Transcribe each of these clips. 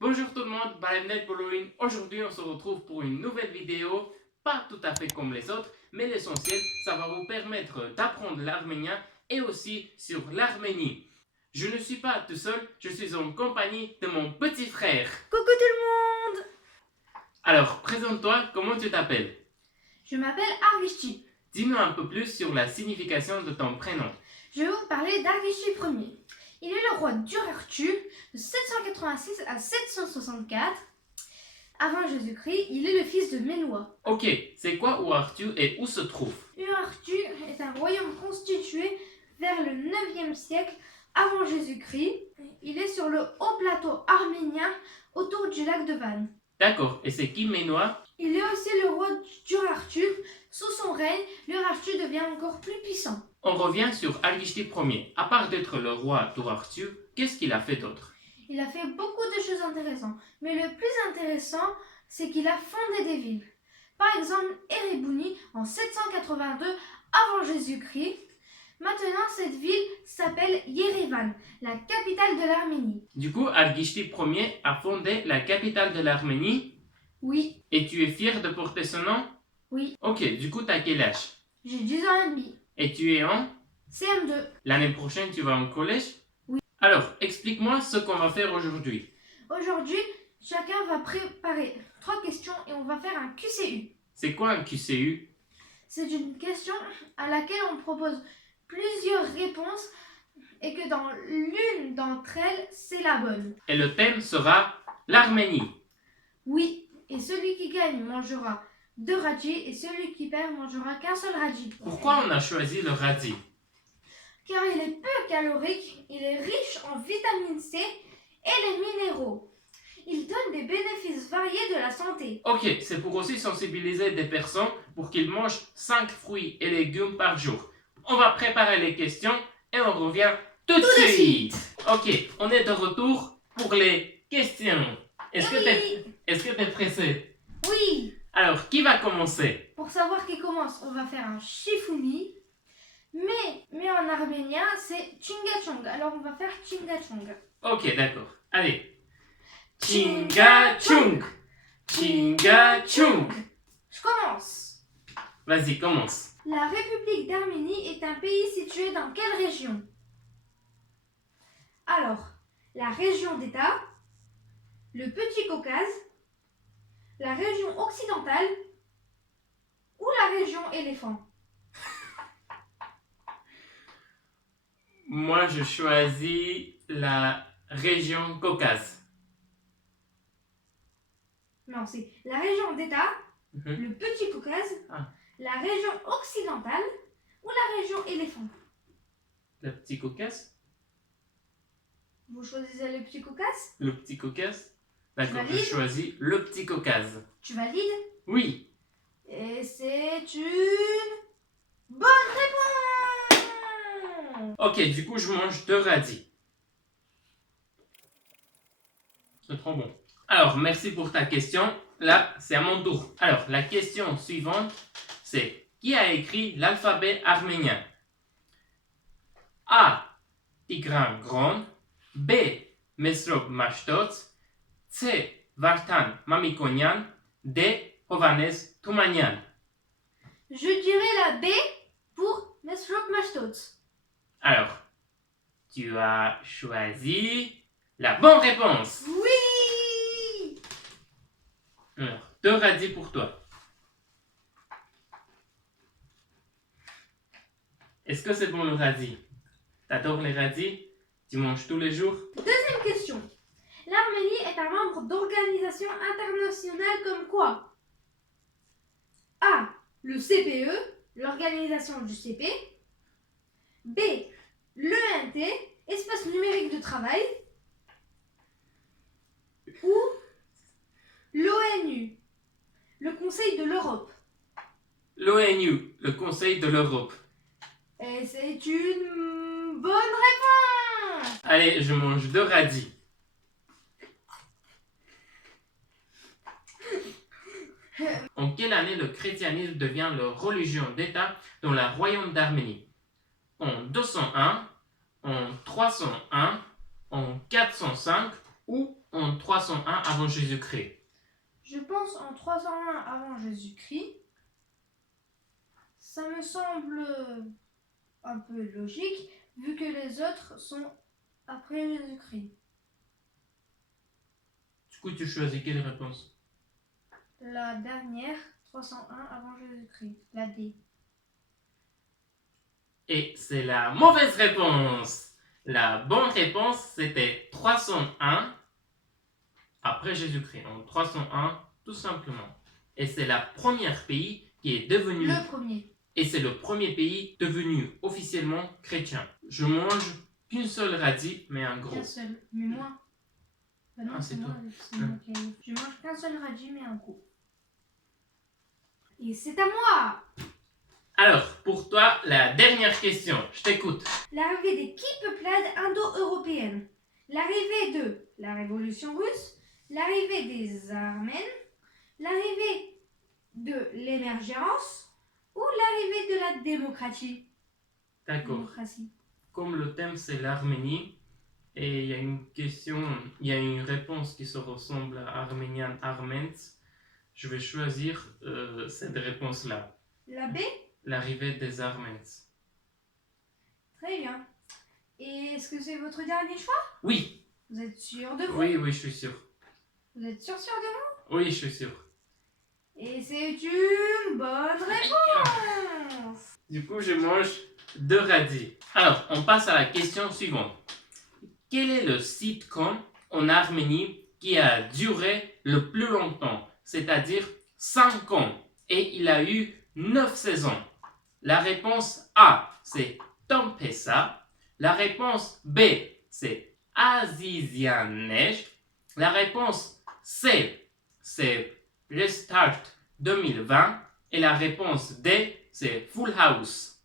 Bonjour tout le monde, bienvenue pour Halloween. Aujourd'hui, on se retrouve pour une nouvelle vidéo, pas tout à fait comme les autres, mais l'essentiel, ça va vous permettre d'apprendre l'arménien et aussi sur l'Arménie. Je ne suis pas tout seul, je suis en compagnie de mon petit frère. Coucou tout le monde! Alors, présente-toi, comment tu t'appelles? Je m'appelle Argishi. Dis-nous un peu plus sur la signification de ton prénom. Je vais vous parler d'Argishi Ier. Il est le roi d'Urartu de 786 à 764 avant Jésus-Christ. Il est le fils de Ménois. Ok, c'est quoi Urartu et où se trouve? Urartu est un royaume constitué vers le 9e siècle avant Jésus-Christ. Il est sur le haut plateau arménien autour du lac de Van. D'accord, et c'est qui Ménois? Il est aussi le roi d'Urartu. Sous son règne, l'Urartu devient encore plus puissant. On revient sur Argishti Ier. À part d'être le roi d'Urartu, qu'est-ce qu'il a fait d'autre? Il a fait beaucoup de choses intéressantes, mais le plus intéressant, c'est qu'il a fondé des villes. Par exemple, Erebuni en 782 avant Jésus-Christ. Maintenant, cette ville s'appelle Yerevan, la capitale de l'Arménie. Du coup, Argishti Ier a fondé la capitale de l'Arménie. Oui. Et tu es fier de porter ce nom? Oui. Ok, du coup, t'as quel âge? J'ai 10 ans et demi. Et tu es en? CM2. L'année prochaine, tu vas en collège? Oui. Alors, explique-moi ce qu'on va faire aujourd'hui. Aujourd'hui, chacun va préparer 3 questions et on va faire un QCU. C'est quoi un QCU? C'est une question à laquelle on propose plusieurs réponses et que dans l'une d'entre elles, c'est la bonne. Et le thème sera l'Arménie. Oui, et celui qui gagne mangera 2 radis et celui qui perd mangera qu'un seul radis. Pourquoi on a choisi le radis? Car il est peu calorique, il est riche en vitamine C et les minéraux. Il donne des bénéfices variés de la santé. Ok, c'est pour aussi sensibiliser des personnes pour qu'ils mangent 5 fruits et légumes par jour. On va préparer les questions et on revient tout de suite. Ok, on est de retour pour les questions. Est-ce que tu es pressé? Oui. Alors, qui va commencer? Pour savoir qui commence, on va faire un shifumi. Mais en arménien, c'est chingachong. Alors on va faire chingachong. Ok, d'accord. Allez. Chingachung. Chingachung. Je commence. Vas-y, commence. La République d'Arménie est un pays situé dans quelle région? Alors, la région d'État, le Petit Caucase, la région occidentale ou la région éléphant? Moi, je choisis la région Caucase. Non, c'est la région d'État, Mhm. le Petit Caucase, la région occidentale ou la région éléphant? Le petit Caucase? Vous choisissez le Petit Caucase? Le petit Caucase? D'accord, je valides? choisis le petit Caucase. Tu valides? Oui. Et c'est une bonne réponse! Ok, du coup, je mange 2 radis. C'est trop bon. Alors, merci pour ta question. Là, c'est à mon tour. Alors, la question suivante, c'est qui a écrit l'alphabet arménien? A. Tigran Grand. B. Mesrop Mashtots. C. Vartan Mamikonian. D. Hovannes Toumanian. Je dirais la B pour Mesrop Mashtots. Alors, tu as choisi la bonne réponse. Oui! Alors, 2 radis pour toi. Est-ce que c'est bon le radis? T'adores les radis? Tu manges tous les jours? Deuxième question. L'Arménie est un membre d'organisations internationales comme quoi? A. Le CPE, l'organisation du CP. B. L'ENT, espace numérique de travail. Ou l'ONU, le Conseil de l'Europe. L'ONU, le Conseil de l'Europe. Et c'est une bonne réponse! Allez, je mange 2 radis. En quelle année le christianisme devient la religion d'État dans le royaume d'Arménie? En 201, en 301, en 405 ou en 301 avant Jésus-Christ? Je pense en 301 avant Jésus-Christ. Ça me semble un peu logique, vu que les autres sont après Jésus-Christ. Du coup, tu choisis quelle réponse? La dernière, 301 avant Jésus-Christ, la D. Et c'est la mauvaise réponse. La bonne réponse, c'était 301 après Jésus-Christ. En 301, tout simplement. Et c'est le premier pays qui est devenu... Le premier. Et c'est le premier pays devenu officiellement chrétien. Je mange qu'une seule radis, mais un gros. Qu'un seul, mais moi. Bah non, Ah, c'est c'est moi, toi. c'est moi qui ai- Je mange qu'un seul radis, mais un gros. Et c'est à moi. Alors, pour toi, la dernière question. Je t'écoute. L'arrivée des qui peuplades indo-européennes. L'arrivée de la révolution russe. L'arrivée des Armènes. L'arrivée de l'émergence. Ou l'arrivée de la démocratie. D'accord. Démocratie. Comme le thème c'est l'Arménie, et il y a une question, il y a une réponse qui se ressemble à Arménian Armens, je vais choisir cette réponse-là. La B. L'arrivée des Armens. Très bien. Et est-ce que c'est votre dernier choix? Oui, Vous êtes sûr de vous? oui, je suis sûr. Vous êtes sûr de vous? Oui, je suis sûr. Et c'est une bonne réponse. Du coup, je mange 2 radis. Alors, on passe à la question suivante. Quel est le sitcom en Arménie qui a duré le plus longtemps, c'est-à-dire 5 ans, et il a eu 9 saisons? La réponse A, c'est Tom Pesa. La réponse B, c'est Azizianej. La réponse C, c'est Restart 2020. Et la réponse D, c'est Full House.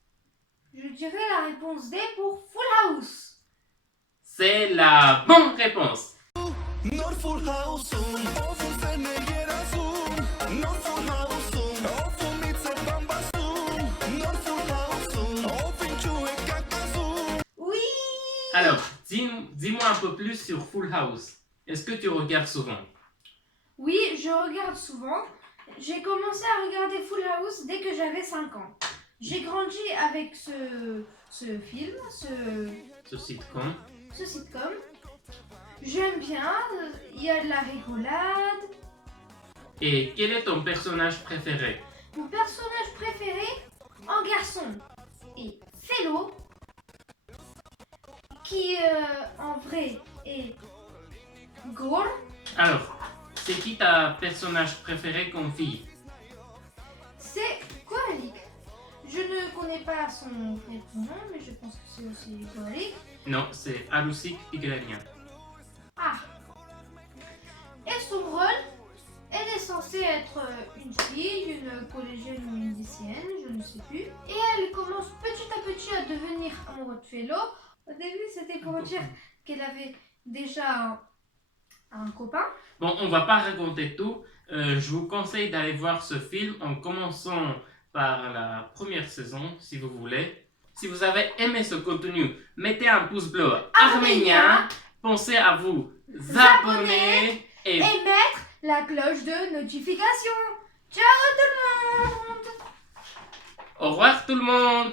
Je dirais la réponse D pour Full House. C'est la bonne réponse. Oui. Alors, dis-moi un peu plus sur Full House. Est-ce que tu regardes souvent? Oui, je regarde souvent. J'ai commencé à regarder Full House dès que j'avais 5 ans. J'ai grandi avec ce film, Ce sitcom. ce sitcom. J'aime bien, il y a de la rigolade. Et quel est ton personnage préféré? Mon personnage préféré en garçon est Fellow, qui en vrai est Gore. Alors, c'est qui ta personnage préféré comme fille? C'est Koralik. Je ne connais pas son vrai prénom, mais je pense que c'est aussi Koralik. Non, c'est Alusik Tigrania. Ah. Et son rôle, elle est censée être une fille, une collégienne ou une lycéenne, je ne sais plus. Et elle commence petit à petit à devenir amoureuse de Fellow. Au début, c'était pour dire qu'elle avait déjà un copain. Bon, on va pas raconter tout. Je vous conseille d'aller voir ce film en commençant par la première saison, si vous voulez. Si vous avez aimé ce contenu, mettez un pouce bleu arménien. Pensez à vous abonner et Et mettre la cloche de notification. Ciao tout le monde! au revoir tout le monde!